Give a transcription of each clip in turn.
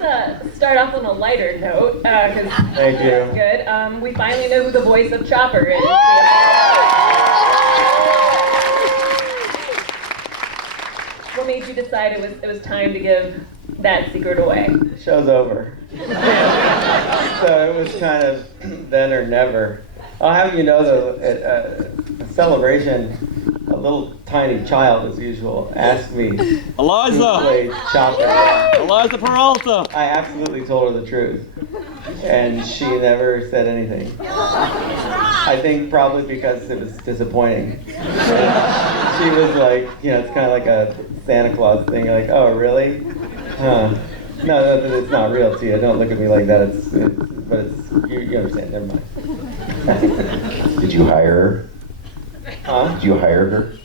let's start off on a lighter note, because Thank you. that's good. We finally know who the voice of Chopper is. What made you decide it was time to give that secret away? Show's over. So it was kind of then or never. I'll have you know, though, at a celebration, a little tiny child, as usual, asked me Eliza! who played Chopper. Eliza Peralta! I absolutely told her the truth, and she never said anything. I think probably because it was disappointing. She was like, you know, it's kind of like a Santa Claus thing, like, oh, really? Huh. No, it's not real, Tia. Don't look at me like that. You understand. Never mind. Did you hire her? Huh? Did you hire her?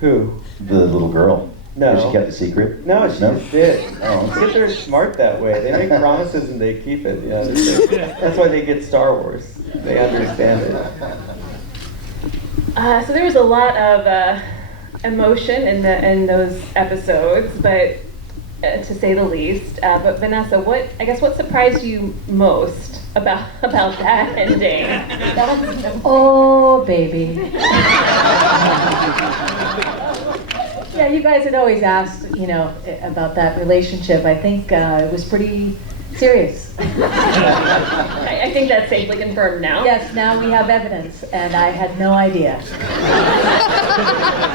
Who? The little girl? No. Did she kept the secret? No, she just did. Oh. Kids are smart that way. They make promises and they keep it. You know, that's why they get Star Wars. They understand it. So there was a lot of emotion in those episodes, but to say the least. But Vanessa, what surprised you most about that ending? Oh, baby. Yeah, you guys had always asked, you know, about that relationship. I think it was pretty serious. I think that's safely confirmed now. Yes, now we have evidence, and I had no idea.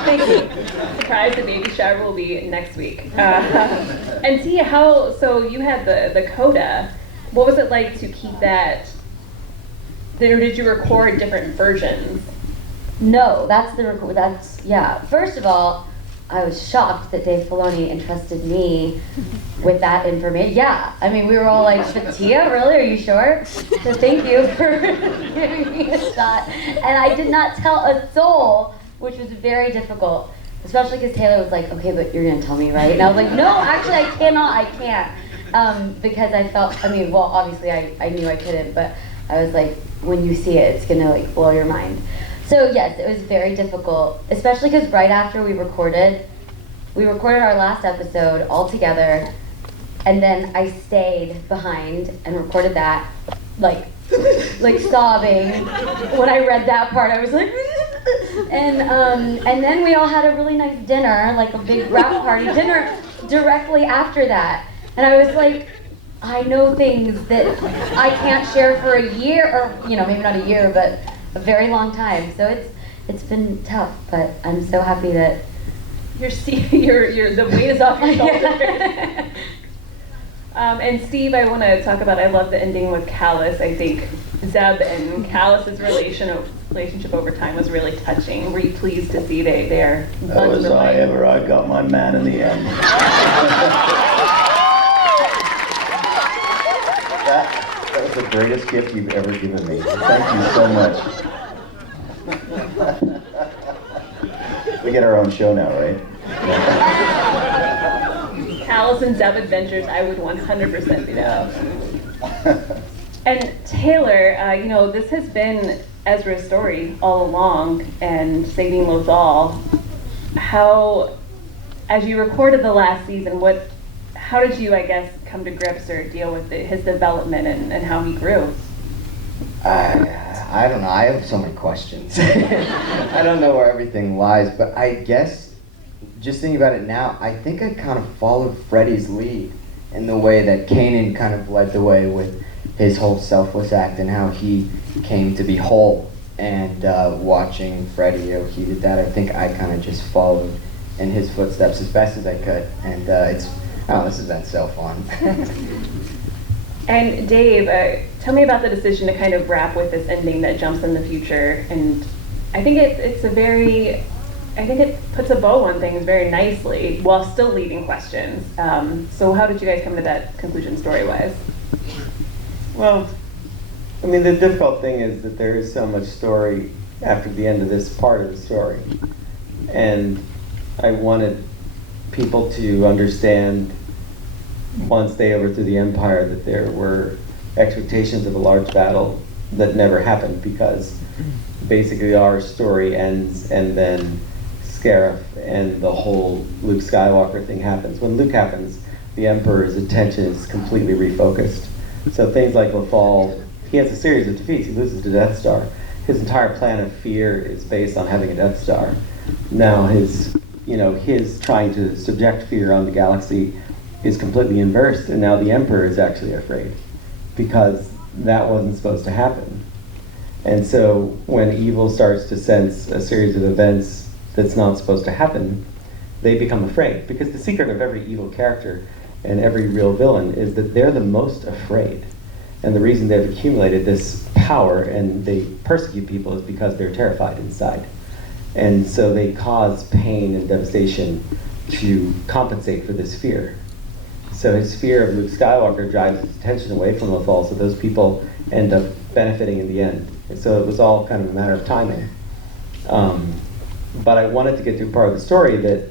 Thank you. Surprise, the baby shower will be next week. And Tia, so you had the coda. What was it like to keep that? Or did you record different versions? No, yeah. First of all, I was shocked that Dave Filoni entrusted me with that information. Yeah, I mean, we were all like, Tia, really? Are you sure? So thank you for giving me a shot. And I did not tell a soul, which was very difficult, especially because Taylor was like, okay, but you're going to tell me, right? And I was like, no, actually, I can't. Because I felt, well, obviously I knew I couldn't, but I was like, when you see it, it's going to like blow your mind. So yes, it was very difficult, especially because right after we recorded our last episode all together, and then I stayed behind and recorded that, like sobbing. When I read that part, I was like, and then we all had a really nice dinner, like a big wrap party dinner directly after that, and I was like, I know things that I can't share for a year, or maybe not a year, but a very long time. So it's been tough, but I'm so happy that the weight is off your shoulders. And Steve, I want to talk about, I love the ending with Callus. I think Zeb and Callus's relationship over time was really touching. Were you pleased to see they're That was I got my man in the end. That was the greatest gift you've ever given me. Thank you so much. We get our own show now, right? Callus and Zeb Adventures, I would 100% do that. And Taylor, this has been Ezra's story all along, and saving Lothal. How, as you recorded the last season, how did you, come to grips or deal with his development and how he grew? I don't know. I have so many questions. I don't know where everything lies, but I guess, just thinking about it now, I think I kind of followed Freddie's lead in the way that Kanan kind of led the way with his whole selfless act and how he came to be whole. And watching Freddie, he did that. I think I kind of just followed in his footsteps as best as I could. And this has been so fun. And Dave, tell me about the decision to kind of wrap with this ending that jumps in the future. And I think it puts a bow on things very nicely while still leaving questions. So how did you guys come to that conclusion story-wise? Well, the difficult thing is that there is so much story after the end of this part of the story. And I wanted people to understand, once they overthrew the Empire, that there were expectations of a large battle that never happened, because basically our story ends and then Scarif and the whole Luke Skywalker thing happens. When Luke happens, the Emperor's attention is completely refocused. So things like Lothal, he has a series of defeats. He loses the Death Star. His entire plan of fear is based on having a Death Star. Now his trying to subject fear on the galaxy is completely inversed, and now the Emperor is actually afraid because that wasn't supposed to happen. And so when evil starts to sense a series of events that's not supposed to happen, they become afraid. Because the secret of every evil character and every real villain is that they're the most afraid. And the reason they've accumulated this power and they persecute people is because they're terrified inside. And so they cause pain and devastation to compensate for this fear. So his fear of Luke Skywalker drives his attention away from Lothal, so those people end up benefiting in the end. And so it was all kind of a matter of timing. But I wanted to get to a part of the story that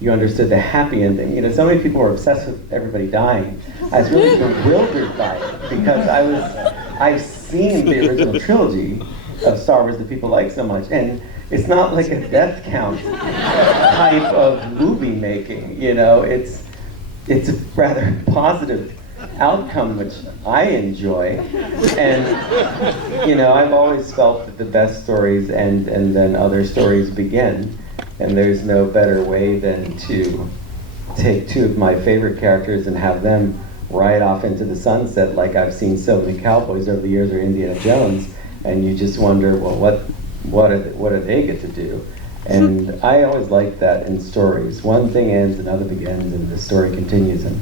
you understood the happy ending. You know, so many people were obsessed with everybody dying. I was really bewildered by it because I've seen the original trilogy of Star Wars that people like so much, and it's not like a death count type of movie making. You know, it's a rather positive outcome, which I enjoy. And you know, I've always felt that the best stories end and then other stories begin. And there's no better way than to take two of my favorite characters and have them ride off into the sunset like I've seen so many cowboys over the years, or Indiana Jones, and you just wonder, well, what do they get to do? And I always like that in stories. One thing ends, another begins, and the story continues, and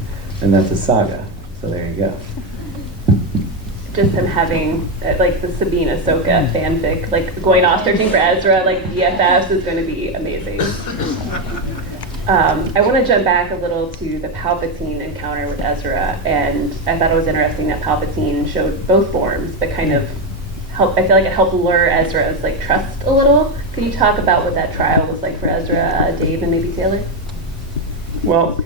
that's a saga. So there you go. Just him having like the Sabine Ahsoka fanfic, like going off searching for Ezra, like BFFs is going to be amazing. I want to jump back a little to the Palpatine encounter with Ezra, and I thought it was interesting that Palpatine showed both forms, but kind of I feel like it helped lure Ezra's like trust a little. Could you talk about what that trial was like for Ezra, Dave, and maybe Taylor? Well,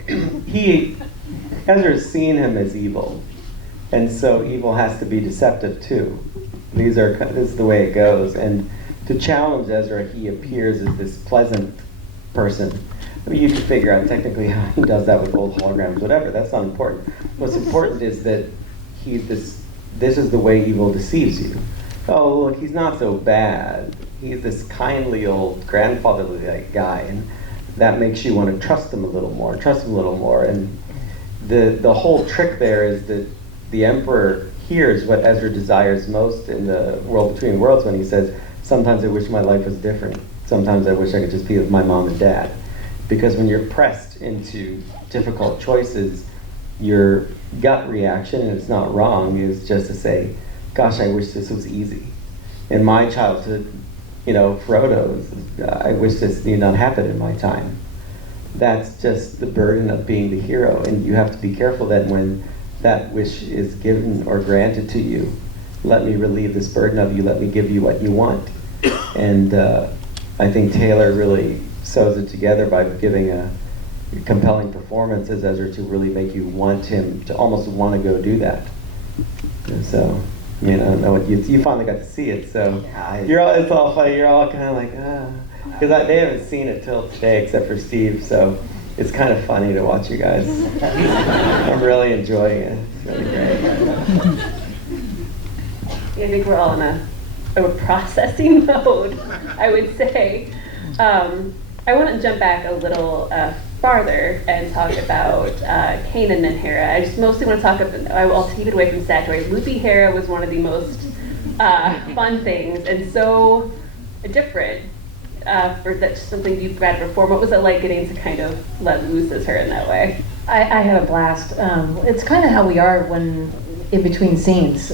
Ezra's seen him as evil. And so evil has to be deceptive too. This is the way it goes. And to challenge Ezra, he appears as this pleasant person. I mean, you can figure out technically how he does that with old holograms, whatever. That's not important. What's important is that this is the way evil deceives you. Oh, look, he's not so bad. He's this kindly old grandfatherly guy, and that makes you want to trust him a little more. And the whole trick there is that the Emperor hears what Ezra desires most in the world between worlds when he says, sometimes I wish my life was different. Sometimes I wish I could just be with my mom and dad. Because when you're pressed into difficult choices, your gut reaction, and it's not wrong, is just to say, gosh, I wish this was easy. In my childhood, Frodo's, I wish this need not happen in my time. That's just the burden of being the hero, and you have to be careful that when that wish is given or granted to you, let me relieve this burden of you, let me give you what you want. And I think Taylor really sews it together by giving a compelling performance as Ezra to really make you want him to almost want to go do that. And so, I don't know what you finally got to see it, so it's all funny, you're all kind of like, because they haven't seen it till today except for Steve, so it's kind of funny to watch you guys. I'm really enjoying it. It's really great. I think we're all in a processing mode, I would say. I want to jump back a little farther and talk about Kanan and Hera. I just mostly want to talk about, I'll keep it away from statuary. Loopy Hera was one of the most fun things, and so different. For that's something you've read before. What was it like getting to kind of let loose as her in that way? I had a blast. It's kind of how we are when in between scenes.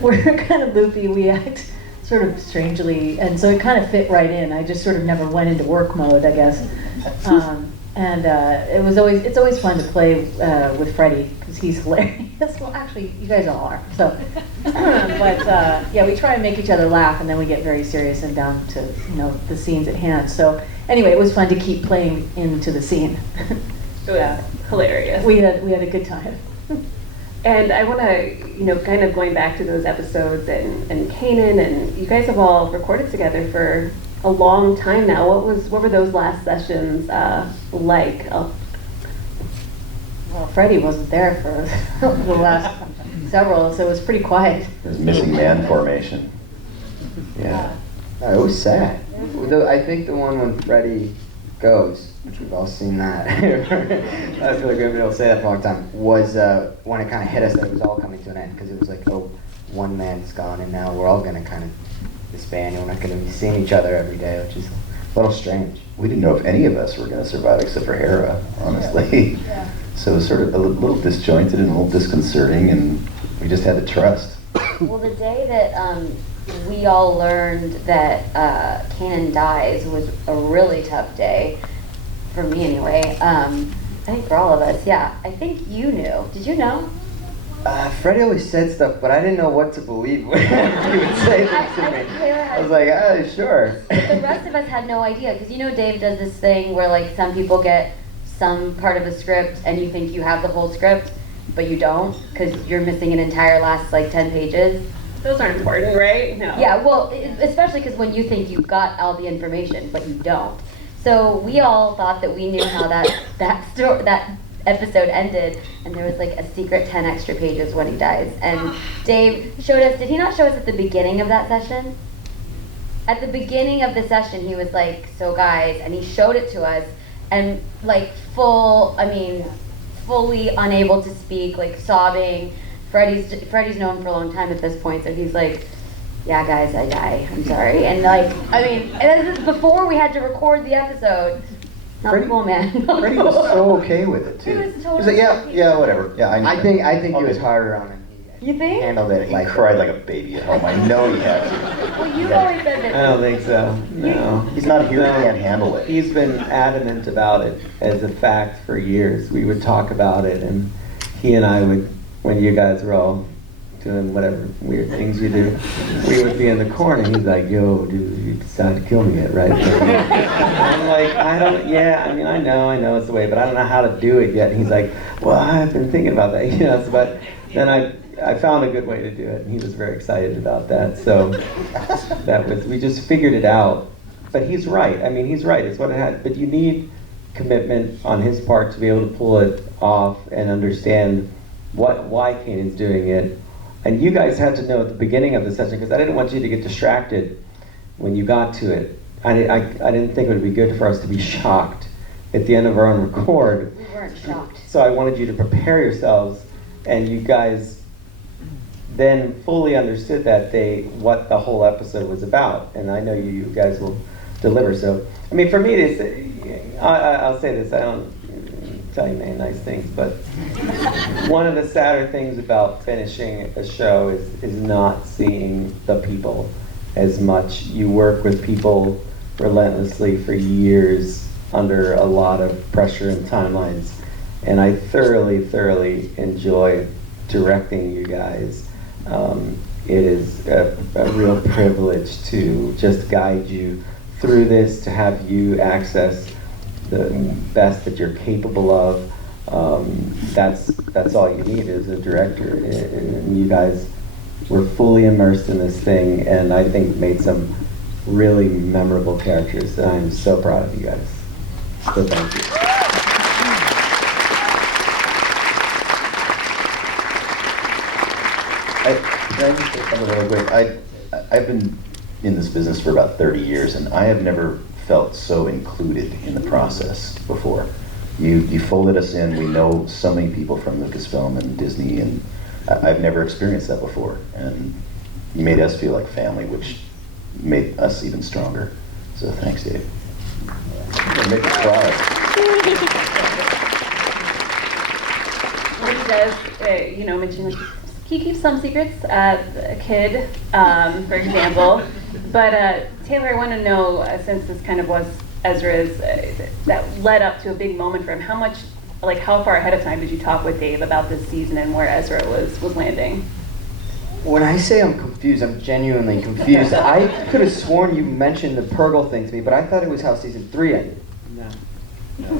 We're kind of loopy. We act sort of strangely, and so it kind of fit right in. I just sort of never went into work mode, I guess. And it's always fun to play with Freddie because he's hilarious. Well, actually, you guys all are. So, but yeah, we try and make each other laugh, and then we get very serious and down to the scenes at hand. So anyway, it was fun to keep playing into the scene. Yeah, hilarious. We had a good time. And I want to, kind of going back to those episodes and Kanan, and you guys have all recorded together for a long time now. What were those last sessions like? Well, Freddie wasn't there for the last several, so it was pretty quiet. There's missing man formation. Yeah. No, it was sad. I think the one when Freddie goes, which we've all seen that. I feel like we've been able to say that for a long time. Was when it kind of hit us that it was all coming to an end, because it was like, oh, one man's gone, and now we're all going to kind of disband. We're not going to be seeing each other every day, which is a little strange. We didn't know if any of us were going to survive except for Hera, honestly. Yeah. So it was sort of a little disjointed and a little disconcerting, and we just had to trust. Well, the day that we all learned that Kanan dies was a really tough day, for me anyway. I think for all of us, yeah. I think you knew. Did you know? Freddie always said stuff, but I didn't know what to believe when he would say things to me. I was like, sure. But the rest of us had no idea, because you know Dave does this thing where like some people get some part of a script and you think you have the whole script, but you don't, because you're missing an entire last like 10 pages. Those are important, right? No. Yeah, well, especially because when you think you've got all the information, but you don't. So we all thought that we knew how that episode ended, and there was like a secret 10 extra pages when he dies. And Dave showed us, did he not show us at the beginning of that session? At the beginning of the session, he was like, so guys, and he showed it to us, and like fully unable to speak, like sobbing. Freddie's known for a long time at this point, so he's like, yeah guys, I die, I'm sorry. And like, and this is before we had to record the episode. Not Freddie, cool, man. Freddie was so okay with it too. He was totally He's like, yeah, whatever. Yeah, I think he was harder on him. You think? Handled it He like cried like a baby at home. I know he had to. Well, you've always said that. I don't think so, no. He's not here. No. He can't handle it. He's been adamant about it as a fact for years. We would talk about it, and he and I would, when you guys were all doing whatever weird things you do, we would be in the corner, and he's like, yo, dude, you decided to kill me yet, right? I'm like, I know it's the way, but I don't know how to do it yet. And he's like, well, I've been thinking about that, but then I found a good way to do it, and he was very excited about that. So we just figured it out. But he's right. He's right. It's what it had. But you need commitment on his part to be able to pull it off and understand why Kanan's doing it. And you guys had to know at the beginning of the session, because I didn't want you to get distracted when you got to it. I didn't think it would be good for us to be shocked at the end of our own record. We weren't shocked. So I wanted you to prepare yourselves, and you guys then fully understood that day what the whole episode was about. And I know you guys will deliver. So, for me, I'll say this, I don't tell you many nice things, but one of the sadder things about finishing a show is not seeing the people as much. You work with people relentlessly for years under a lot of pressure and timelines, and I thoroughly enjoy directing you guys. It is a real privilege to just guide you through this, to have you access the best that you're capable of. That's all you need as a director. And you guys were fully immersed in this thing, and I think made some really memorable characters. And I'm so proud of you guys. So thank you. Can I just say something really quick? I've been in this business for about 30 years, and I have never felt so included in the process before. You folded us in. We know so many people from Lucasfilm and Disney, and I've never experienced that before. And you made us feel like family, which made us even stronger. So thanks, Dave. You make us cry. He does, mention like, he keeps some secrets as a kid, for example. But Taylor, I want to know, since this kind of was Ezra's, that led up to a big moment for him, how far ahead of time did you talk with Dave about this season and where Ezra was landing? When I say I'm confused, I'm genuinely confused. I could have sworn you mentioned the Purgle thing to me, but I thought it was how season 3 ended. No.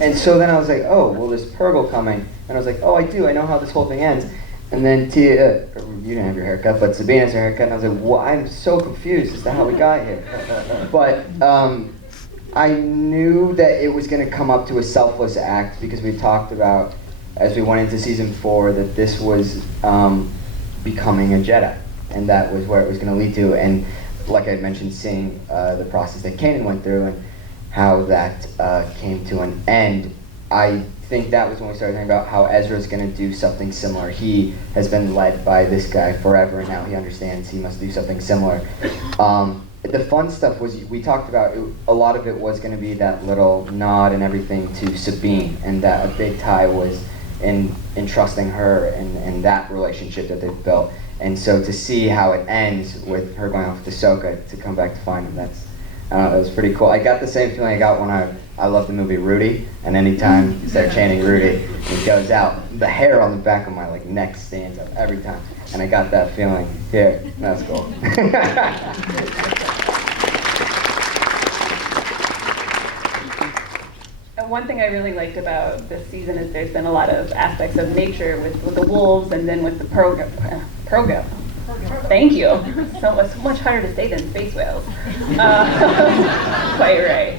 And so then I was like, oh, well, there's Purgle coming. And I was like, oh, I do. I know how this whole thing ends. And then Tiya, you didn't have your haircut, but Sabine has her haircut. And I was like, well, I'm so confused as to how we got here. But I knew that it was going to come up to a selfless act because we talked about as we went into season 4 that this was becoming a Jedi, and that was where it was going to lead to. And like I had mentioned, seeing the process that Kanan went through and how that came to an end, I think that was when we started thinking about how Ezra's going to do something similar. He has been led by this guy forever, and now he understands he must do something similar. The fun stuff was, we talked about, a lot of it was going to be that little nod and everything to Sabine, and that a big tie was in trusting her and that relationship that they've built. And so to see how it ends with her going off with Ahsoka to come back to find him, that's, that was pretty cool. I got the same feeling I got when I loved the movie Rudy, and anytime you start chanting Rudy, it goes out. The hair on the back of my neck stands up every time, and I got that feeling here. That's cool. One thing I really liked about this season is there's been a lot of aspects of nature with the wolves, and then with the progo. Thank you. So it's much harder to say than space whales. Quite right.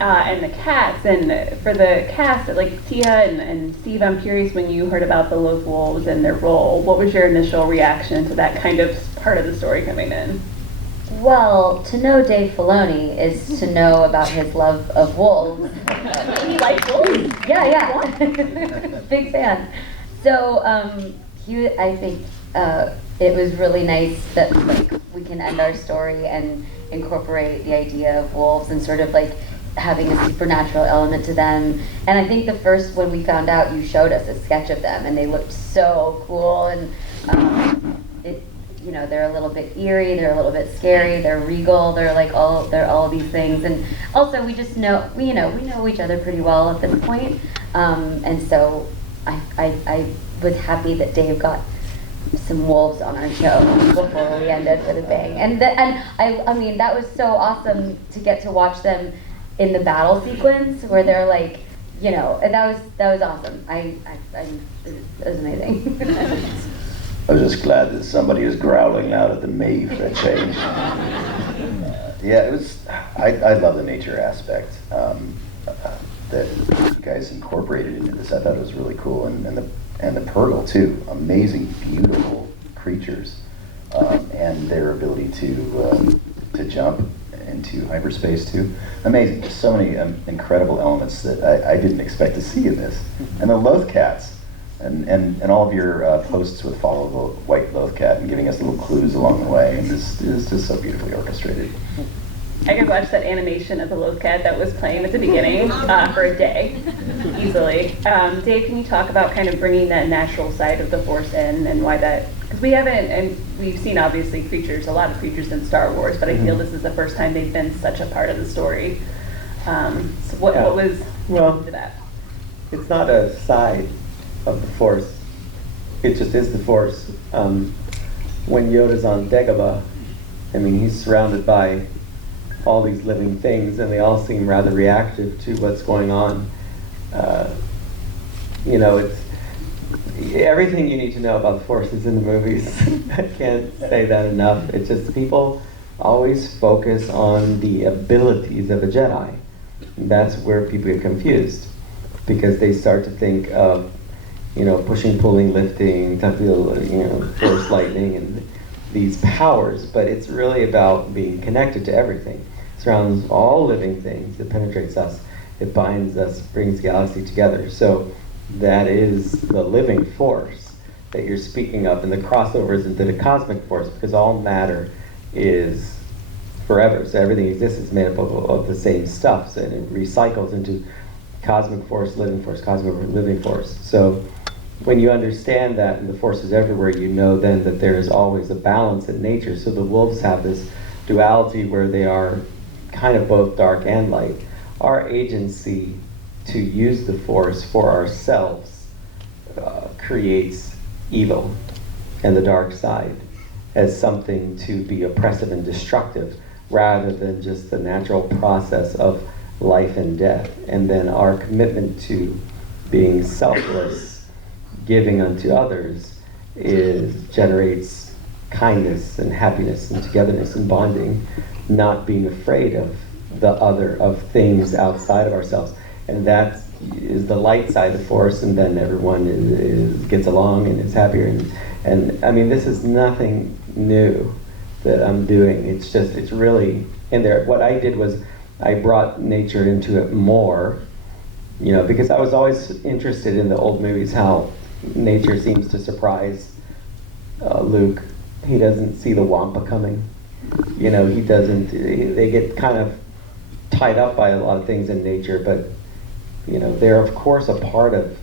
And the cats, and for the cast, like Tia and Steve, I'm curious, when you heard about the Loth Wolves and their role, what was your initial reaction to that kind of part of the story coming in? Well, to know Dave Filoni is to know about his love of wolves. He likes wolves? Yeah. Big fan. So I think it was really nice that we can end our story and incorporate the idea of wolves and sort of having a supernatural element to them. And I think when we found out, you showed us a sketch of them, and they looked so cool, and they're a little bit eerie, they're a little bit scary, they're regal, they're all these things. And also we just know, we know each other pretty well at this point. And so I was happy that Dave got some wolves on our show before we ended with a bang. And I mean, that was so awesome to get to watch them in the battle sequence where they're that was awesome. It was amazing. I was just glad that somebody was growling out at the me for a change. Yeah, it was. I love the nature aspect that you guys incorporated into this. I thought it was really cool, and the Purgle too. Amazing, beautiful creatures, and their ability to jump into hyperspace too. Amazing. Just so many incredible elements that I didn't expect to see in this. And the Loth Cats. And all of your posts would follow the white Loth Cat and giving us little clues along the way, and this is just so beautifully orchestrated. I could watch that animation of the Loth Cat that was playing at the beginning for a day, easily. Dave, can you talk about kind of bringing that natural side of the Force in, and why that? Because we haven't, and we've seen obviously a lot of creatures in Star Wars, but I feel this is the first time they've been such a part of the story. So what was to that? It's not a side of the Force. It just is the Force. When Yoda's on Dagobah, I mean, he's surrounded by all these living things, and they all seem rather reactive to what's going on. It's everything you need to know about the Force is in the movies. I can't say that enough. It's just people always focus on the abilities of a Jedi. That's where people get confused, because they start to think of pushing, pulling, lifting, Force lightning, and these powers, but it's really about being connected to everything. It surrounds all living things. It penetrates us. It binds us, brings the galaxy together. So that is the living force that you're speaking of, and the crossovers into the cosmic force, because all matter is forever. So everything exists is made up of the same stuff, so it recycles into cosmic force, living force, cosmic living force. So when you understand that, and the Force is everywhere, you know then that there is always a balance in nature. So the wolves have this duality where they are kind of both dark and light. Our agency to use the Force for ourselves creates evil and the dark side as something to be oppressive and destructive, rather than just the natural process of life and death. And then our commitment to being selfless, giving unto others, generates kindness and happiness and togetherness and bonding, not being afraid of the other, of things outside of ourselves. And that's is the light side of the Force, and then everyone gets along and is happier. And I mean, this is nothing new that I'm doing. It's just, it's really in there. What I did was I brought nature into it more, you know, because I was always interested in the old movies, how nature seems to surprise Luke. He doesn't see the Wampa coming. You know, he doesn't, they get kind of tied up by a lot of things in nature, but, you know, they're of course a part of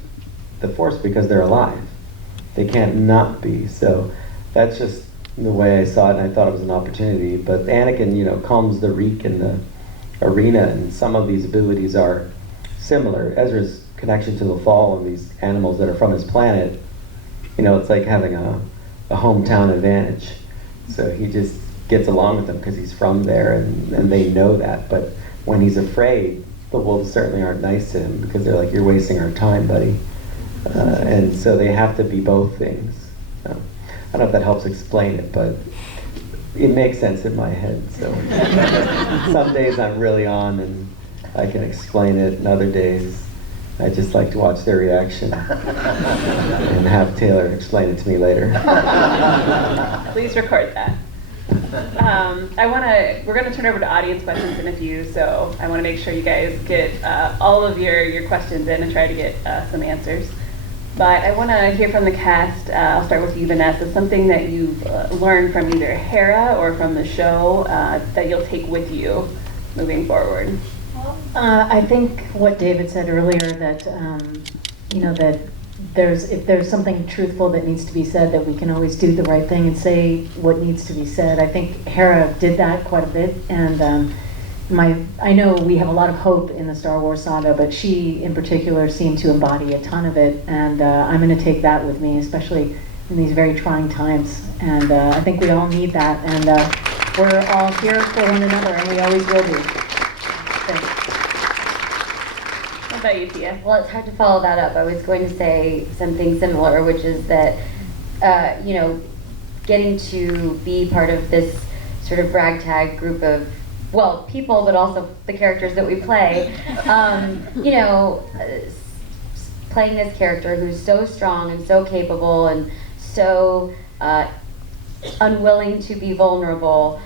the Force because they're alive. They can't not be. So that's just the way I saw it, and I thought it was an opportunity. But Anakin, you know, calms the reek in the arena, and some of these abilities are similar. Ezra's connection to the fall and these animals that are from his planet, you know, it's like having a hometown advantage. So he just gets along with them because he's from there, and they know that. But when he's afraid, the wolves certainly aren't nice to him because they're like, you're wasting our time, buddy. And so they have to be both things. So, I don't know if that helps explain it, but it makes sense in my head. So some days I'm really on and I can explain it, and other days I just like to watch their reaction and have Taylor explain it to me later. Please record that. We're gonna turn over to audience questions in a few, so I wanna make sure you guys get all of your questions in and try to get some answers. But I wanna hear from the cast. I'll start with you, Vanessa. Something that you've learned from either Hera or from the show that you'll take with you moving forward. I think what David said earlier, that you know, that if there's something truthful that needs to be said, that we can always do the right thing and say what needs to be said. I think Hera did that quite a bit, and I know we have a lot of hope in the Star Wars saga, but she in particular seemed to embody a ton of it, and I'm going to take that with me, especially in these very trying times. And I think we all need that, and we're all here for one another, and we always will be. Thanks. What about you, Tia? Well, it's hard to follow that up. I was going to say something similar, which is that, you know, getting to be part of this sort of ragtag group of, well, people, but also the characters that we play. You know, playing this character who's so strong and so capable and so unwilling to be vulnerable,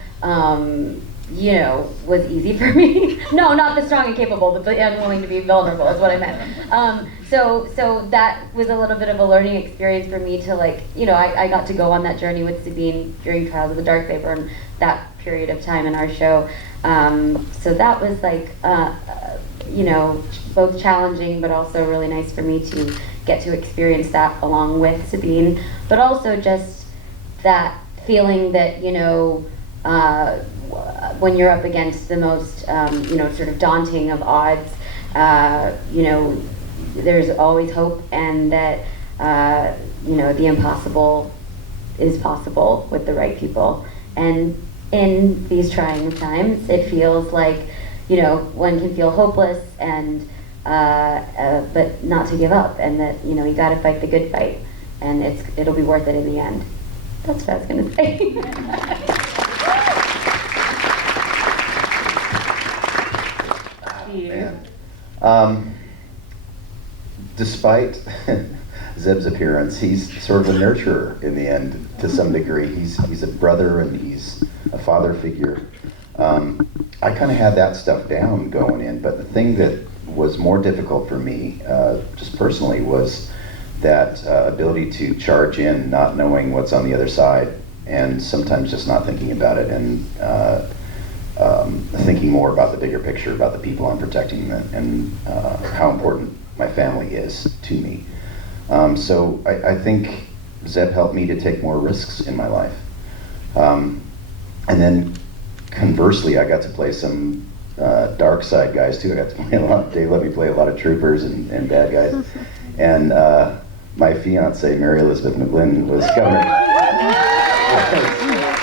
you know, was easy for me. No, not the strong and capable, but the unwilling to be vulnerable is what I meant. So that was a little bit of a learning experience for me to, like, you know, I got to go on that journey with Sabine during Trials of the Dark Saber and that period of time in our show. So that was like, you know, both challenging, but also really nice for me to get to experience that along with Sabine, but also just that feeling that, you know, when you're up against the most, you know, sort of daunting of odds, you know, there's always hope, and that, you know, the impossible is possible with the right people. And in these trying times, it feels like, you know, one can feel hopeless, and but not to give up, and that, you know, you got to fight the good fight, and it'll be worth it in the end. That's what I was gonna say. Man. Despite Zeb's appearance, he's sort of a nurturer in the end to some degree. He's a brother and he's a father figure. I kind of had that stuff down going in, but the thing that was more difficult for me, just personally, was that ability to charge in, not knowing what's on the other side, and sometimes just not thinking about it, and thinking more about the bigger picture, about the people I'm protecting, and how important my family is to me. So I think Zeb helped me to take more risks in my life. And then conversely, I got to play some dark side guys too. I got to play a lot. They let me play a lot of troopers and bad guys. And my fiance, Mary Elizabeth McGlynn, was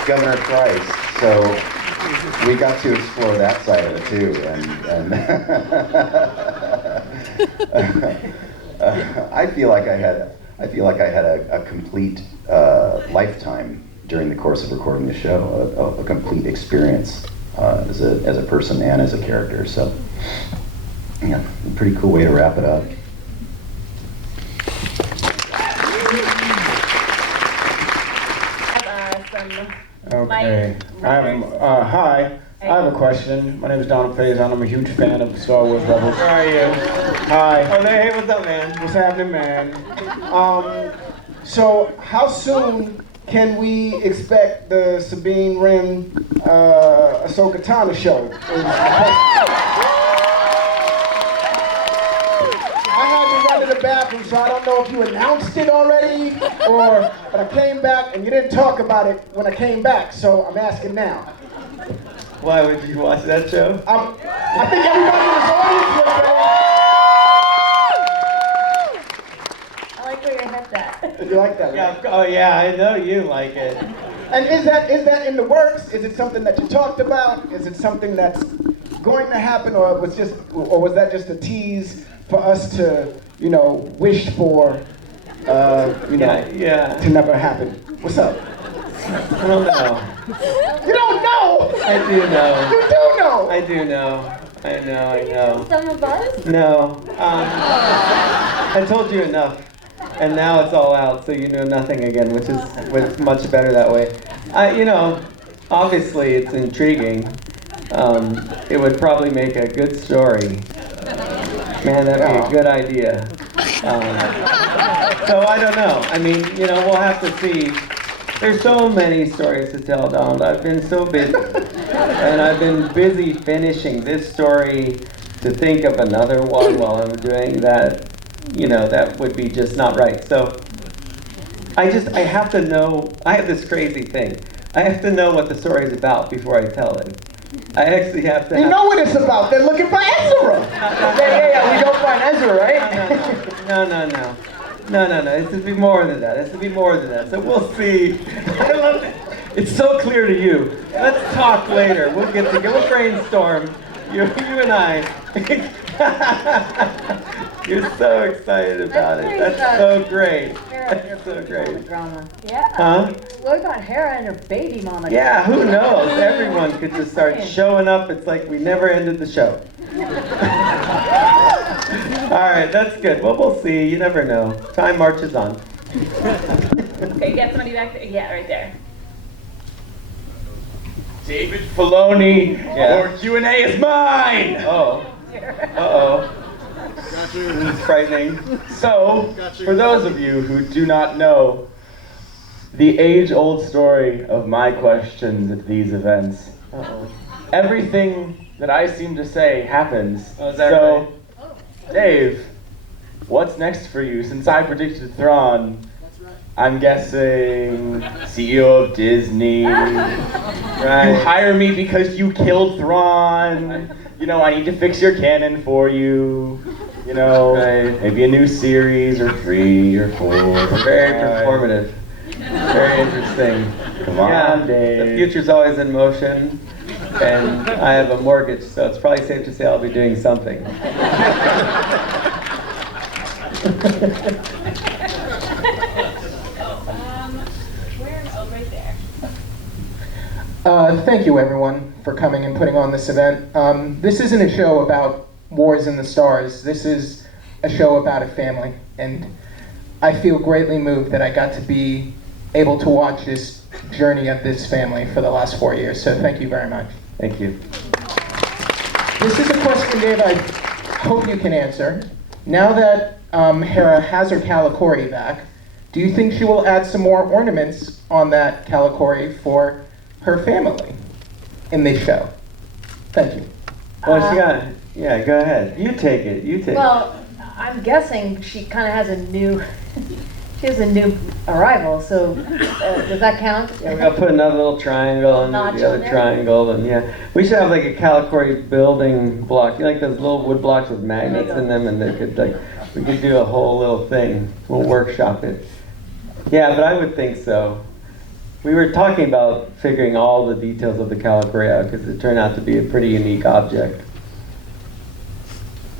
Governor Price. So we got to explore that side of it too, and I feel like I had a complete lifetime during the course of recording the show, a complete experience as a person and as a character. So Yeah, pretty cool way to wrap it up. Okay. Hi. I have a question. My name is Donald Faison. I'm a huge fan of Star Wars Rebels. Where are you? Hi. Oh, hey, what's up, man? What's happening, man? So, how soon can we expect the Sabine Wren Ahsoka Tano show? I had to run to the bathroom, so I don't know if you announced it already, but I came back and you didn't talk about it when I came back, so I'm asking now. Why would you watch that show? I think everybody in this audience would know. I like where your head's at. You like that, right? Yeah, oh yeah, I know you like it. And is that in the works? Is it something that you talked about? Is it something that's going to happen, or was that just a tease for us to, wish for, Yeah. to never happen? What's up? I don't know. You don't know? I do know. You do know? I do know. I know. Some of us? No. I told you enough. And now it's all out, so you know nothing again, which is much better that way. Obviously it's intriguing. It would probably make a good story. Man, that'd be a good idea. So I don't know. I mean, we'll have to see. There's so many stories to tell, Donald. I've been so busy. And I've been busy finishing this story to think of another one while I'm doing that. That would be just not right. So I have to know. I have this crazy thing. I have to know what the story is about before I tell it. I actually have to. You know what it's about. They're looking for Ezra. Yeah. We don't find Ezra, right? No. It's to be more than that. So we'll see. I love it. It's so clear to you. Let's talk later. We'll we'll brainstorm. You and I. You're so excited about it. That's so great. That's so great. Drama. Yeah. Huh? What about Hera and her baby mama? Yeah, who knows? Everyone could just start showing up. It's like we never ended the show. All right, that's good. Well, we'll see. You never know. Time marches on. Okay, get somebody back there. Yeah, right there. David Feloni, Yeah. or Q&A is mine! Oh. Uh-oh. This is frightening. So, for those of you who do not know the age-old story of my questions at these events, everything that I seem to say happens. Oh, is that so, Dave, what's next for you? Since I predicted Thrawn, I'm guessing CEO of Disney. Right. You hire me because you killed Thrawn. I need to fix your canon for you. Right. Maybe a new series or 3 or 4. Very performative. Very interesting. Come on, Dave. The future's always in motion, and I have a mortgage, so it's probably safe to say I'll be doing something. Right there. Thank you, everyone, for coming and putting on this event. This isn't a show about wars in the stars. This is a show about a family, and I feel greatly moved that I got to be able to watch this journey of this family for the last 4 years. So thank you very much. Thank you. This is a question, Dave, I hope you can answer. Now that Hera has her Calicori back, do you think she will add some more ornaments on that Calicori for her family in this show? Thank you. Well, yeah, go ahead. You take it. Well, I'm guessing she kind of has a new, she has a new arrival, so does that count? Yeah, we're gonna put another little triangle and Notch the other on there? triangle, and yeah, we should have like a Calicori building block, like those little wood blocks with magnets in them, and we could do a whole little thing. We'll workshop it. Yeah, but I would think so. We were talking about figuring all the details of the Calicori out because it turned out to be a pretty unique object.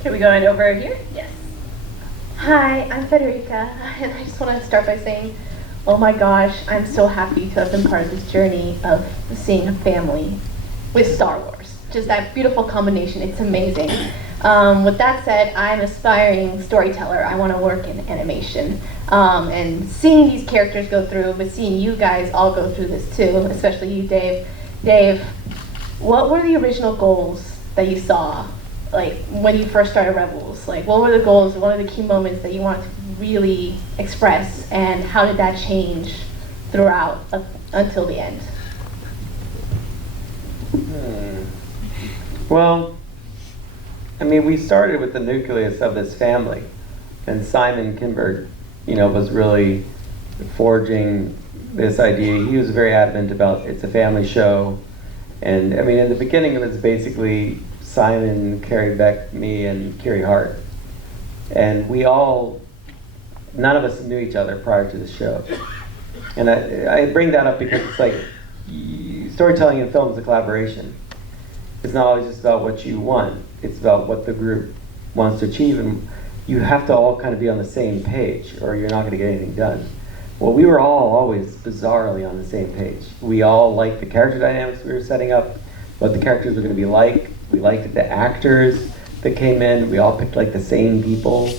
Can we go on over here? Yes. Hi, I'm Federica, and I just want to start by saying, oh my gosh, I'm so happy to have been part of this journey of seeing a family with Star Wars. Just that beautiful combination, it's amazing. With that said, I'm an aspiring storyteller. I want to work in animation. And seeing these characters go through, but seeing you guys all go through this too, especially you, Dave. Dave, what were the original goals that you saw, like when you first started Rebels? Like, what were the goals? What are the key moments that you wanted to really express, and how did that change throughout until the end? Well, I mean, we started with the nucleus of this family, and Simon Kinberg, was really forging this idea. He was very adamant about it's a family show, and I mean, in the beginning it was basically Simon, Carrie Beck, me, and Kiri Hart, and none of us knew each other prior to the show. And I bring that up because it's like storytelling in film is a collaboration. It's not always just about what you want. It's about what the group wants to achieve, and you have to all kind of be on the same page or you're not going to get anything done. Well, we were all always bizarrely on the same page. We all liked the character dynamics we were setting up, what the characters were going to be like. We liked the actors that came in. We all picked like the same people.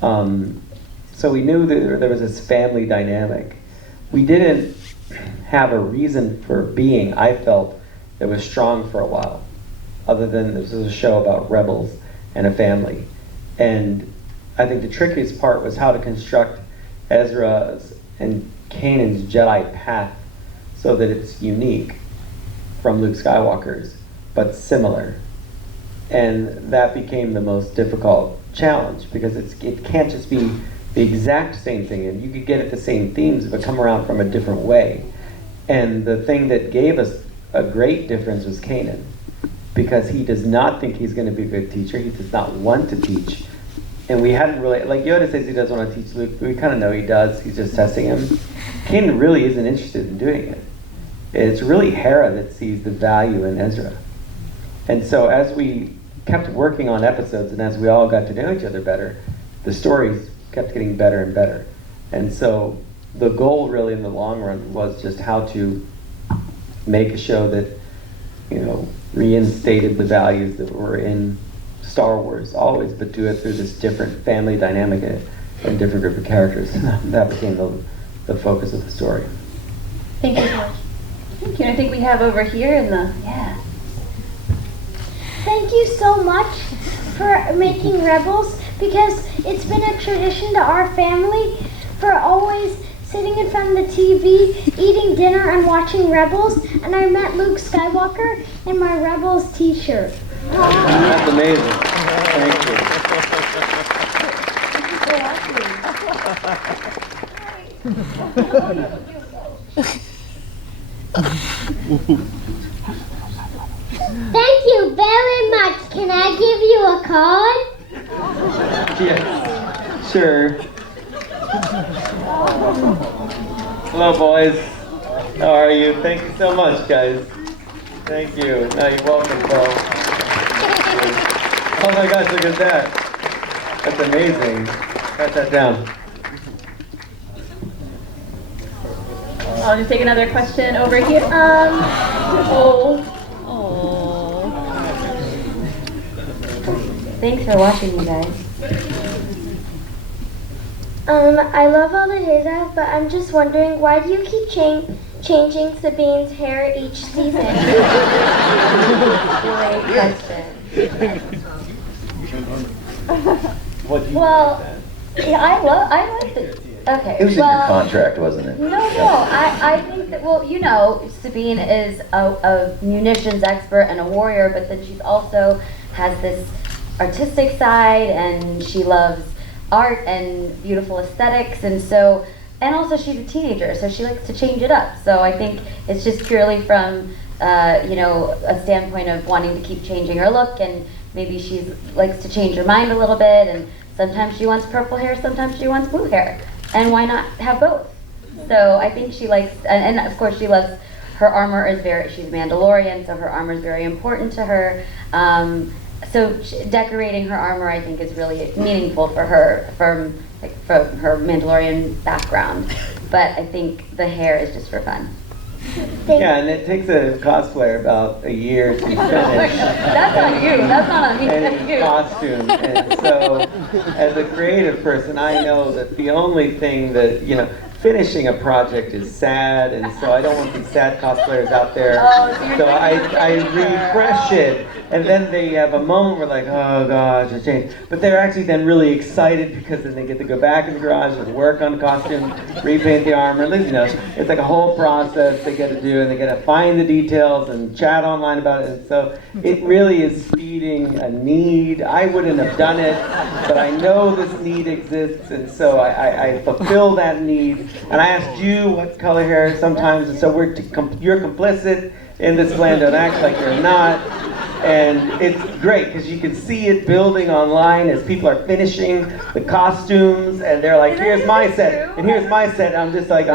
So we knew that there was this family dynamic. We didn't have a reason for being, I felt, that was strong for a while, other than this was a show about rebels and a family. And I think the trickiest part was how to construct Ezra's and Kanan's Jedi path so that it's unique from Luke Skywalker's, but similar. And that became the most difficult challenge, because it can't just be the exact same thing, and you could get at the same themes but come around from a different way. And the thing that gave us a great difference was Kanan, because he does not think he's going to be a good teacher. He does not want to teach. And we hadn't really, like Yoda says he doesn't want to teach Luke, we kind of know he does. He's just testing him. Kanan really isn't interested in doing it. It's really Hera that sees the value in Ezra. And so as we kept working on episodes and as we all got to know each other better, the stories kept getting better and better. And so the goal really in the long run was just how to make a show that, reinstated the values that were in Star Wars always, but do it through this different family dynamic and different group of characters. That became the focus of the story. Thank you so much. Thank you. I think we have over here in the, Thank you so much for making Rebels, because it's been a tradition to our family for always sitting in front of the TV, eating dinner and watching Rebels, and I met Luke Skywalker in my Rebels t-shirt. That's amazing. Thank you. Thank you very much. Can I give you a card? Yes, sure. Hello, boys. How are you? Thank you so much, guys. Thank you. No, you're welcome, Bo. Oh my gosh, look at that. That's amazing. Write that down. I'll just take another question over here. Thanks for watching, you guys. I love all the hairs out, but I'm just wondering, why do you keep changing Sabine's hair each season? Great question. Well, I like it. Okay. It was in your contract, wasn't it? No. I think that, Sabine is a munitions expert and a warrior, but then she's also has this artistic side, and she loves art and beautiful aesthetics, and also she's a teenager, so she likes to change it up. So I think it's just purely from a standpoint of wanting to keep changing her look, and maybe she likes to change her mind a little bit, and sometimes she wants purple hair, sometimes she wants blue hair, and why not have both? So I think she likes, and of course she loves, her armor is she's a Mandalorian, so her armor is very important to her. So decorating her armor, I think, is really meaningful for her from her Mandalorian background. But I think the hair is just for fun. Yeah, and it takes a cosplayer about a year to finish. That's on you. That's not on me. That's Any you. costume. And so, as a creative person, I know that the only thing that, finishing a project is sad, and so I don't want these sad cosplayers out there. So I refresh it, and then they have a moment where like, oh gosh, it changed. But they're actually then really excited because then they get to go back in the garage and work on the costume, repaint the armor. It's like a whole process they get to do, and they get to find the details and chat online about it. And so it really is feeding a need. I wouldn't have done it, but I know this need exists, and so I fulfill that need. And I asked you what color hair sometimes, and so you're complicit in this plan. Don't act like you're not. And it's great because you can see it building online as people are finishing the costumes, and they're like, here's my set, and here's my set. And I'm just like,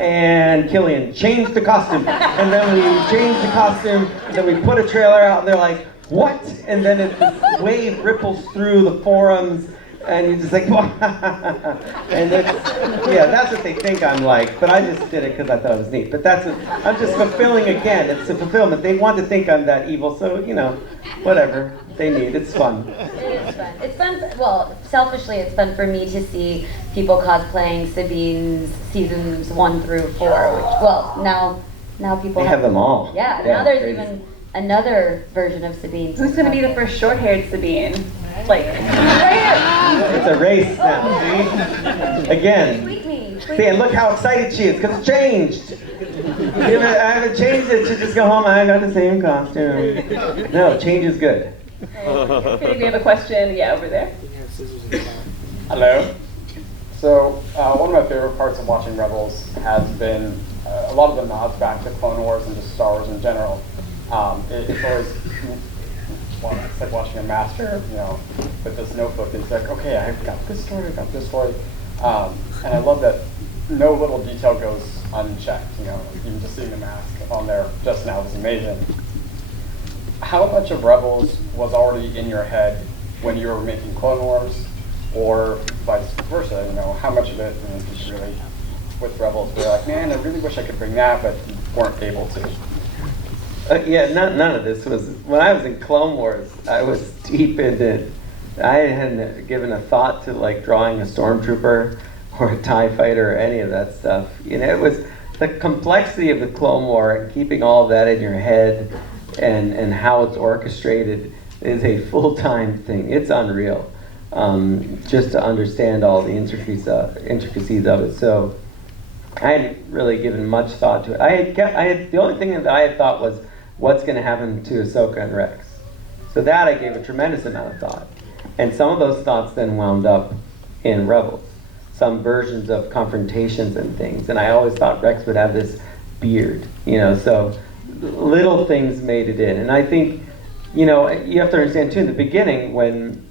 and Killian, change the costume. And then we change the costume, and then we put a trailer out, and they're like, what? And then this wave ripples through the forums, and you're just like, and that's what they think I'm like, but I just did it because I thought it was neat. But I'm just fulfilling again. It's a fulfillment. They want to think I'm that evil, so, whatever they need. It's fun. It is fun. It's fun, well, selfishly, it's fun for me to see people cosplaying Sabine's seasons 1 through 4, which, now people They have them all. Yeah, now there's even another version of Sabine. Who's going to be the first short-haired Sabine? Like, right here. It's a race now, see? Again. Tweet me. See, and look how excited she is, because it changed. I haven't changed it. She just go home, I got the same costume. No, change is good. Okay, we have a question, over there. Hello. So, one of my favorite parts of watching Rebels has been a lot of the nods back to Clone Wars and just Star Wars in general. It's always, it's like watching a master, with this notebook. It's like, okay, I've got this story, I've got this story. And I love that no little detail goes unchecked, even just seeing the mask on there just now was amazing. How much of Rebels was already in your head when you were making Clone Wars, or vice versa? How much of it just really, with Rebels, we're like, man, I really wish I could bring that, but weren't able to. None of this was, when I was in Clone Wars, I was deep into it. I hadn't given a thought to like drawing a stormtrooper or a TIE fighter or any of that stuff. It was the complexity of the Clone War and keeping all of that in your head and how it's orchestrated is a full-time thing. It's unreal, just to understand all the intricacies of it. So I hadn't really given much thought to it. The only thing that I had thought was, what's going to happen to Ahsoka and Rex? So that I gave a tremendous amount of thought. And some of those thoughts then wound up in Rebels. Some versions of confrontations and things. And I always thought Rex would have this beard, so little things made it in. And I think, you have to understand too, in the beginning when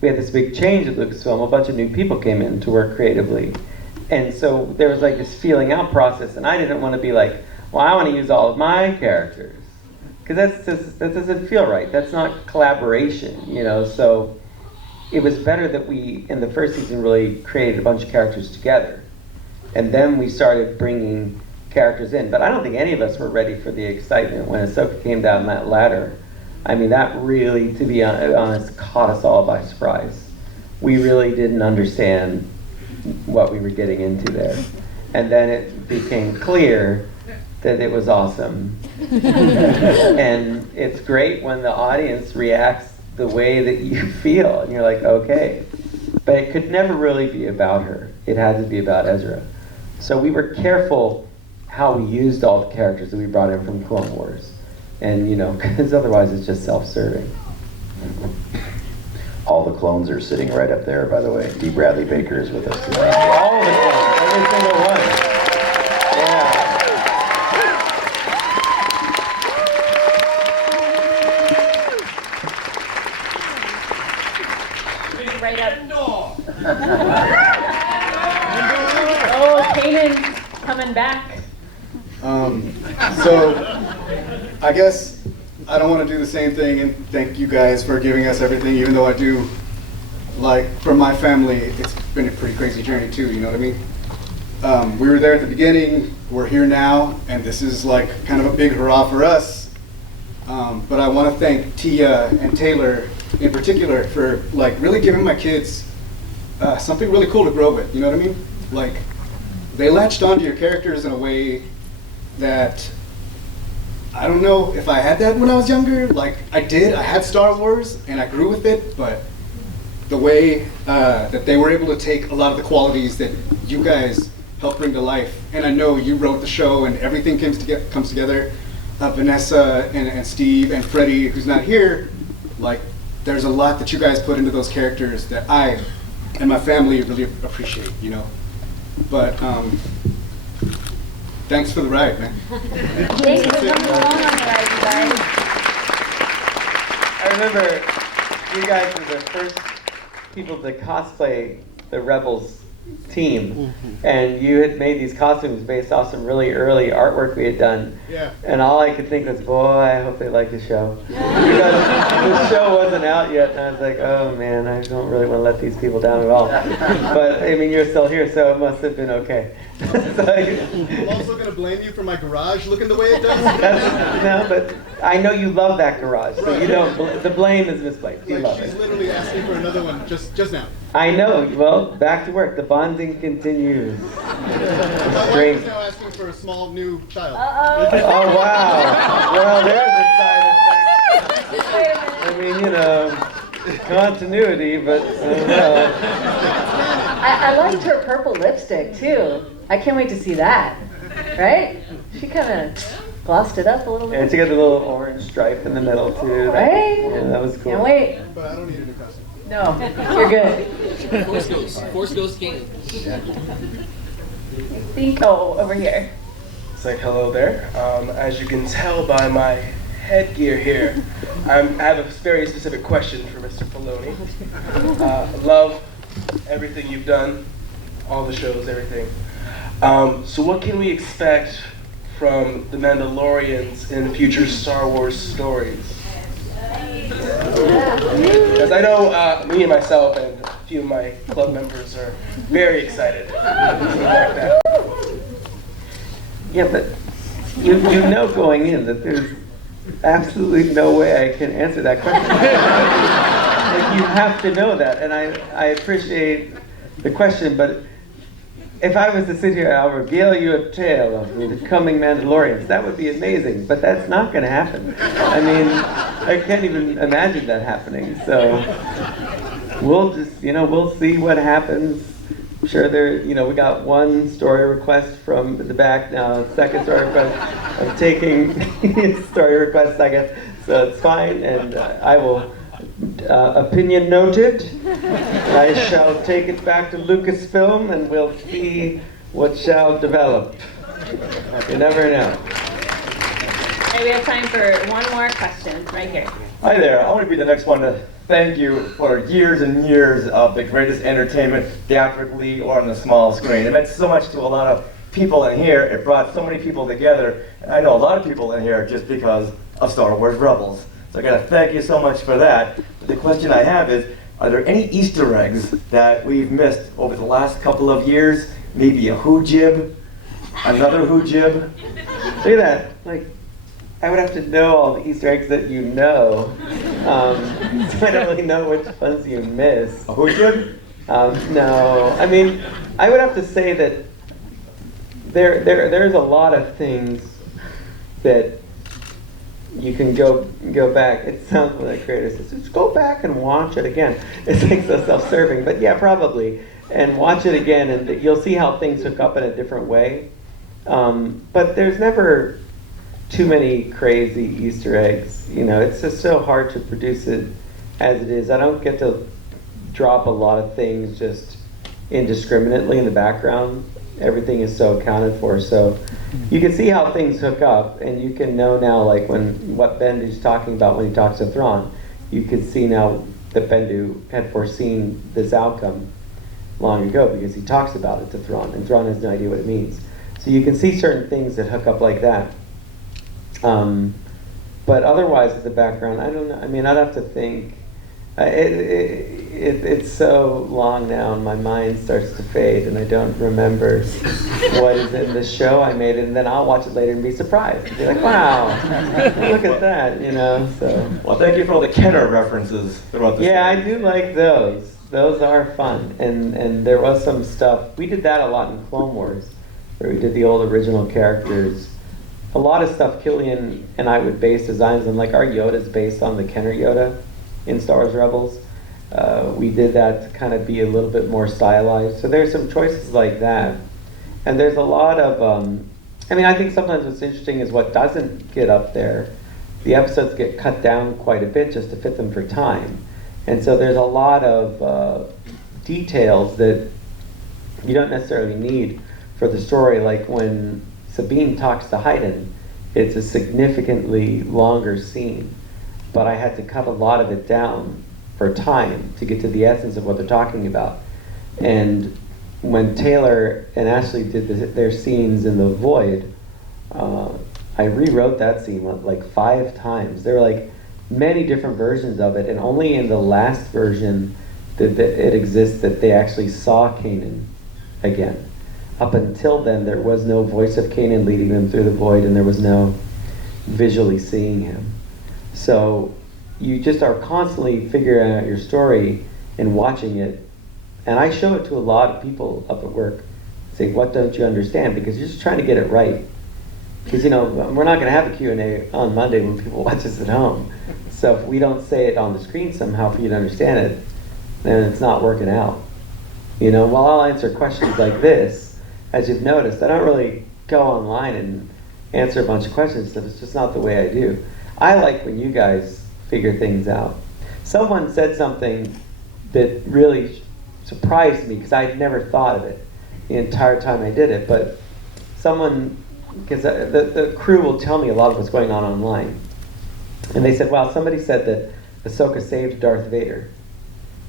we had this big change at Lucasfilm, a bunch of new people came in to work creatively. And so there was like this feeling out process, and I didn't want to be like, well, I want to use all of my characters. Because that doesn't feel right. That's not collaboration, so it was better that we, in the first season, really created a bunch of characters together. And then we started bringing characters in. But I don't think any of us were ready for the excitement when Ahsoka came down that ladder. I mean, that really, to be honest, caught us all by surprise. We really didn't understand what we were getting into there. And then it became clear that it was awesome. And it's great when the audience reacts the way that you feel, and you're like, okay. But it could never really be about her. It had to be about Ezra. So we were careful how we used all the characters that we brought in from Clone Wars. And, because otherwise it's just self-serving. All the clones are sitting right up there, by the way. D. Bradley Baker is with us today. All the clones, every single one. Right up. Oh, Kanan's coming back. So, I guess I don't want to do the same thing and thank you guys for giving us everything, even though I do, like, for my family, it's been a pretty crazy journey too, you know what I mean? We were there at the beginning, we're here now, and this is like kind of a big hurrah for us. But I want to thank Tiya and Taylor in particular for like really giving my kids something really cool to grow with, you know what I mean? Like, they latched onto your characters in a way that I don't know if I had that when I was younger. Like, I did, I had Star Wars and I grew with it, but the way that they were able to take a lot of the qualities that you guys helped bring to life, and I know you wrote the show and everything comes together, Vanessa and Steve and Freddie, who's not here, like, there's a lot that you guys put into those characters that I and my family really appreciate, you know? But thanks for the ride, man. Thanks for coming along on the ride, you guys. I remember you guys were the first people to cosplay the Rebels team, and you had made these costumes based off some really early artwork we had done. Yeah. And all I could think was, boy, I hope they like the show. Because the show wasn't out yet, and I was like, oh man, I don't really want to let these people down at all. But I mean, you're still here, so it must have been okay. I'm also going to blame you for my garage looking the way it does. No, but I know you love that garage, so you don't. The blame is misplaced. You love She's it. literally asking for another one just now. I know. Well, back to work. The bonding continues. My wife is now asking for a small new child. Oh wow. Well, there's a side effect. I mean, you know, continuity, but I liked her purple lipstick too. I can't wait to see that. Right? She kind of glossed it up a little bit. and she got the little orange stripe in the middle too. Right? Yeah, that was cool. Can't wait. But I don't need a new costume. No, you're good. Force Ghost King. I think, over here. It's like, hello there. As you can tell by my headgear here, I have a very specific question for Mr. Filoni. Love everything you've done, all the shows, everything. So what can we expect from the Mandalorians in future Star Wars stories? Because I know me and myself and a few of my club members are very excited. Yeah, but you know going in that there's absolutely no way I can answer that question. Like, you have to know that, and I appreciate the question, but if I was to sit here, I'll regale you a tale of the coming Mandalorians. That would be amazing, but that's not going to happen. I mean, I can't even imagine that happening. So we'll just, we'll see what happens. I'm sure we got one story request from the back now, second story request. I'm taking story requests, I guess, so it's fine, and I will. Opinion noted. I shall take it back to Lucasfilm and we'll see what shall develop. You never know. Okay, we have time for one more question right here. Hi there. I want to be the next one to thank you for years and years of the greatest entertainment, theatrically or on the small screen. It meant so much to a lot of people in here. It brought so many people together. And I know a lot of people in here just because of Star Wars Rebels. So I gotta thank you so much for that. But the question I have is, are there any Easter eggs that we've missed over the last couple of years? Maybe a who jib, another who jib? Look at that. Like, I would have to know all the Easter eggs that you know. So I don't really know which ones you miss. A who jib? No. I mean, I would have to say that there's a lot of things that you can go back. It sounds like creators says, just go back and watch it again. It's like so self-serving, but yeah, probably. And watch it again, and you'll see how things hook up in a different way. But there's never too many crazy Easter eggs. It's just so hard to produce it as it is. I don't get to drop a lot of things just indiscriminately in the background. Everything is so accounted for, so you can see how things hook up, and you can know now, like what Bendu's talking about when he talks to Thrawn. You can see now that Bendu had foreseen this outcome long ago because he talks about it to Thrawn, and Thrawn has no idea what it means. So you can see certain things that hook up like that. But otherwise, with the background, I don't know. I mean, I'd have to think. It's so long now, and my mind starts to fade, and I don't remember what is in the show I made, and then I'll watch it later and be surprised. And be like, wow, look at that, you know. So. Well, thank you for all the Kenner references throughout the Yeah, I do like those. Those are fun, and there was some stuff. We did that a lot in Clone Wars, where we did the old original characters. A lot of stuff Killian and I would base designs on, like our Yoda's based on the Kenner Yoda in Star Wars Rebels. We did that to kind of be a little bit more stylized. So there's some choices like that. And there's a lot of, I mean, I think sometimes what's interesting is what doesn't get up there. The episodes get cut down quite a bit just to fit them for time. And so there's a lot of details that you don't necessarily need for the story. Like when Sabine talks to Hayden, it's a significantly longer scene. But I had to cut a lot of it down for time to get to the essence of what they're talking about. And when Taylor and Ashley did their scenes in the Void, I rewrote that scene like 5 times. There were like many different versions of it, and only in the last version did it exist that they actually saw Kanan again. Up until then, there was no voice of Kanan leading them through the Void, and there was no visually seeing him. So you just are constantly figuring out your story and watching it. And I show it to a lot of people up at work, say, what don't you understand? Because you're just trying to get it right. Because, you know, we're not going to have a Q&A on Monday when people watch us at home. So if we don't say it on the screen somehow for you to understand it, then it's not working out. You know, while I'll answer questions like this, as you've noticed, I don't really go online and answer a bunch of questions. So it's just not the way I do. I like when you guys figure things out. Someone said something that really surprised me because I had never thought of it the entire time I did it. But someone, because the crew will tell me a lot of what's going on online. And they said, wow, somebody said that Ahsoka saved Darth Vader.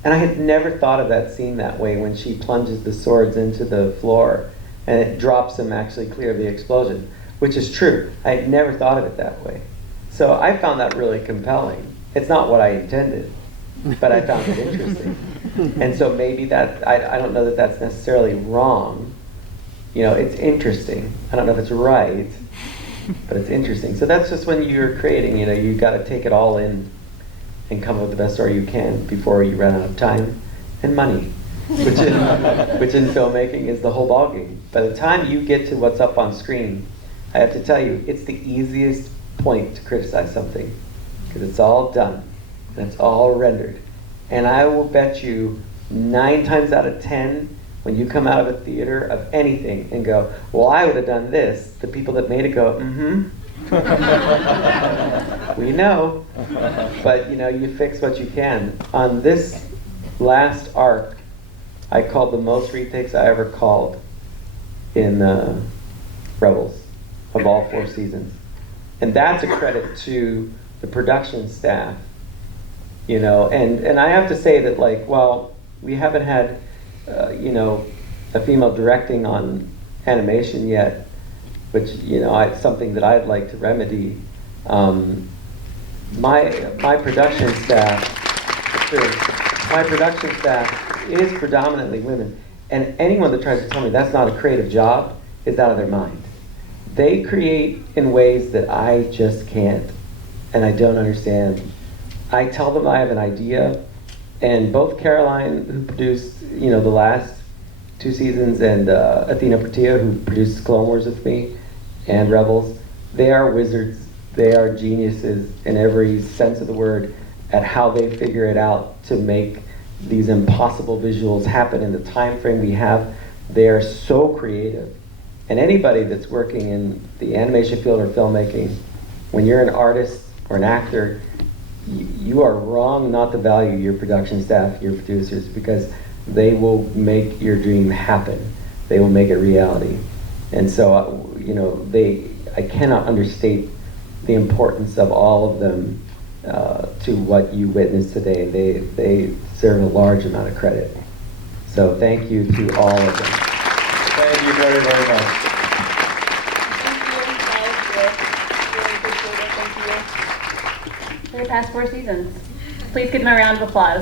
And I had never thought of that scene that way when she plunges the swords into the floor and it drops him actually clear of the explosion, which is true. I had never thought of it that way. So I found that really compelling. It's not what I intended, but I found it interesting. And so maybe that, I don't know that that's necessarily wrong. You know, it's interesting. I don't know if it's right, but it's interesting. So that's just when you're creating, you know, you got to take it all in and come up with the best story you can before you run out of time and money, which in filmmaking is the whole ballgame. By the time you get to what's up on screen, I have to tell you, it's the easiest point to criticize something because it's all done and it's all rendered. And I will bet you 9 times out of 10, when you come out of a theater of anything and go, well, I would have done this, the people that made it go, mm-hmm. We know. But, you know, you fix what you can. On this last arc, I called the most retakes I ever called in Rebels of all 4 seasons. And that's a credit to the production staff, you know, and I have to say that, like, well, we haven't had, you know, a female directing on animation yet, which, you know, it's something that I'd like to remedy. My production staff is predominantly women, and anyone that tries to tell me that's not a creative job is out of their mind. They create in ways that I just can't, and I don't understand. I tell them I have an idea, and both Caroline, who produced, you know, the last 2 seasons, and Athena Portillo, who produced Clone Wars with me, and Rebels, they are wizards. They are geniuses in every sense of the word at how they figure it out to make these impossible visuals happen in the time frame we have. They are so creative. And anybody that's working in the animation field or filmmaking, when you're an artist or an actor, you are wrong not to value your production staff, your producers, because they will make your dream happen. They will make it reality. And so, you know, I cannot understate the importance of all of them to what you witnessed today. They deserve a large amount of credit. So thank you to all of them. Thank you very, very much. For the past 4 seasons. Please give them a round of applause.